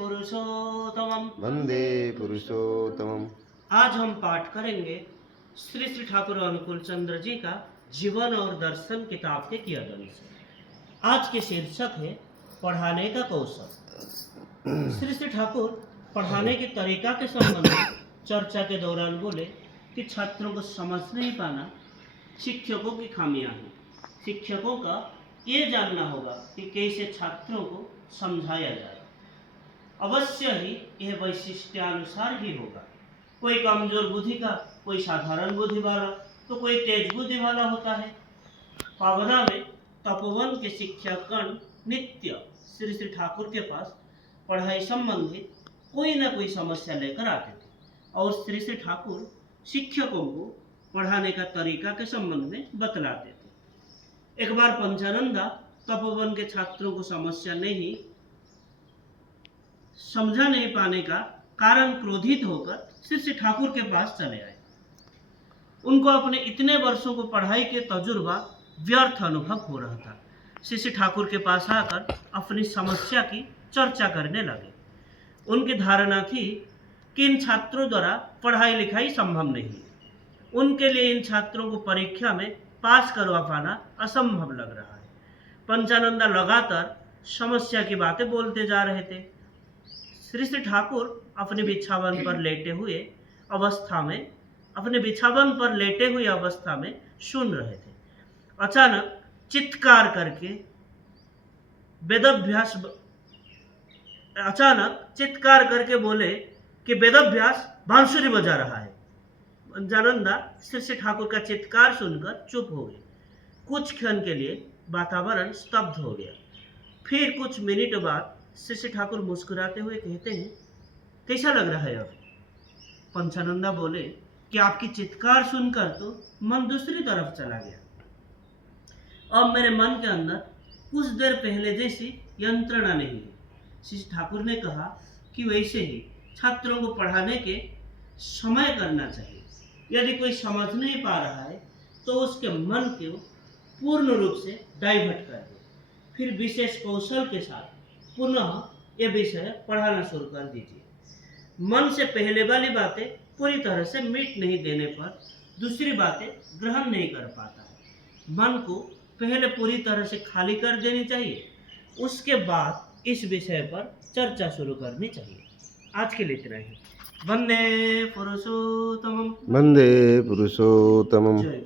पुरुषोत्तमम् वंदे पुरुषोत्तमम्। आज हम पाठ करेंगे श्री श्री ठाकुर अनुकूल चंद्र जी का जीवन और दर्शन किताब के कियदन से। आज के शीर्षक है पढ़ाने का कौशल। श्री श्री ठाकुर पढ़ाने के तरीका के संबंध में चर्चा के दौरान बोले कि छात्रों को समझ नहीं पाना शिक्षकों की खामियां हैं। शिक्षकों का ये जानना होगा कि कैसे छात्रों को समझाया जाए। अवश्य ही यह वैशिष्ट्यानुसार ही होगा। कोई कमजोर बुद्धि का, कोई साधारण बुद्धि वाला, तो कोई तेज बुद्धि वाला होता है। पावना में तपोवन के शिक्षकगण नित्य श्री श्री ठाकुर के पास पढ़ाई संबंधित कोई ना कोई समस्या लेकर आते थे और श्री श्री ठाकुर शिक्षकों को पढ़ाने का तरीका के संबंध में बतलाते थे। एक बार पंचानंदा तपोवन के छात्रों को समस्या समझा नहीं पाने का कारण क्रोधित होकर श्री श्री ठाकुर के पास चले आए। उनको अपने इतने वर्षों को पढ़ाई के तजुर्बा व्यर्थ अनुभव हो रहा था। श्री श्री ठाकुर के पास आकर अपनी समस्या की चर्चा करने लगे। उनकी धारणा थी कि इन छात्रों द्वारा पढ़ाई लिखाई संभव नहीं है। उनके लिए इन छात्रों को परीक्षा में पास करवा पाना असंभव लग रहा है। पंचानंदा लगातार समस्या की बातें बोलते जा रहे थे। श्री श्री ठाकुर अपने बिछावन पर लेटे हुए अवस्था में सुन रहे थे। अचानक चित्कार करके बोले कि वेदाभ्यास बांसुरी बजा रहा है। पंचानंदा श्री श्री ठाकुर का चित्कार सुनकर चुप हो गए। कुछ क्षण के लिए वातावरण स्तब्ध हो गया। फिर कुछ मिनट बाद श्री श्री ठाकुर मुस्कुराते हुए कहते हैं, कैसा लग रहा है अब? पंचानंदा बोले कि आपकी चित्कार सुनकर तो मन दूसरी तरफ चला गया। अब मेरे मन के अंदर कुछ देर पहले जैसी यंत्रणा नहीं है। श्री ठाकुर ने कहा कि वैसे ही छात्रों को पढ़ाने के समय करना चाहिए। यदि कोई समझ नहीं पा रहा है तो उसके मन को पूर्ण रूप से डाइवर्ट कर दे। फिर विशेष कौशल के साथ पुनः ये विषय पढ़ाना शुरू कर दीजिए। मन से पहले वाली बातें पूरी तरह से मिट नहीं देने पर दूसरी बातें ग्रहण नहीं कर पाता है। मन को पहले पूरी तरह से खाली कर देनी चाहिए, उसके बाद इस विषय पर चर्चा शुरू करनी चाहिए। आज के लिए इतना ही। वंदे पुरुषोत्तमम्। वंदे पुरुषोत्तमम्। जय।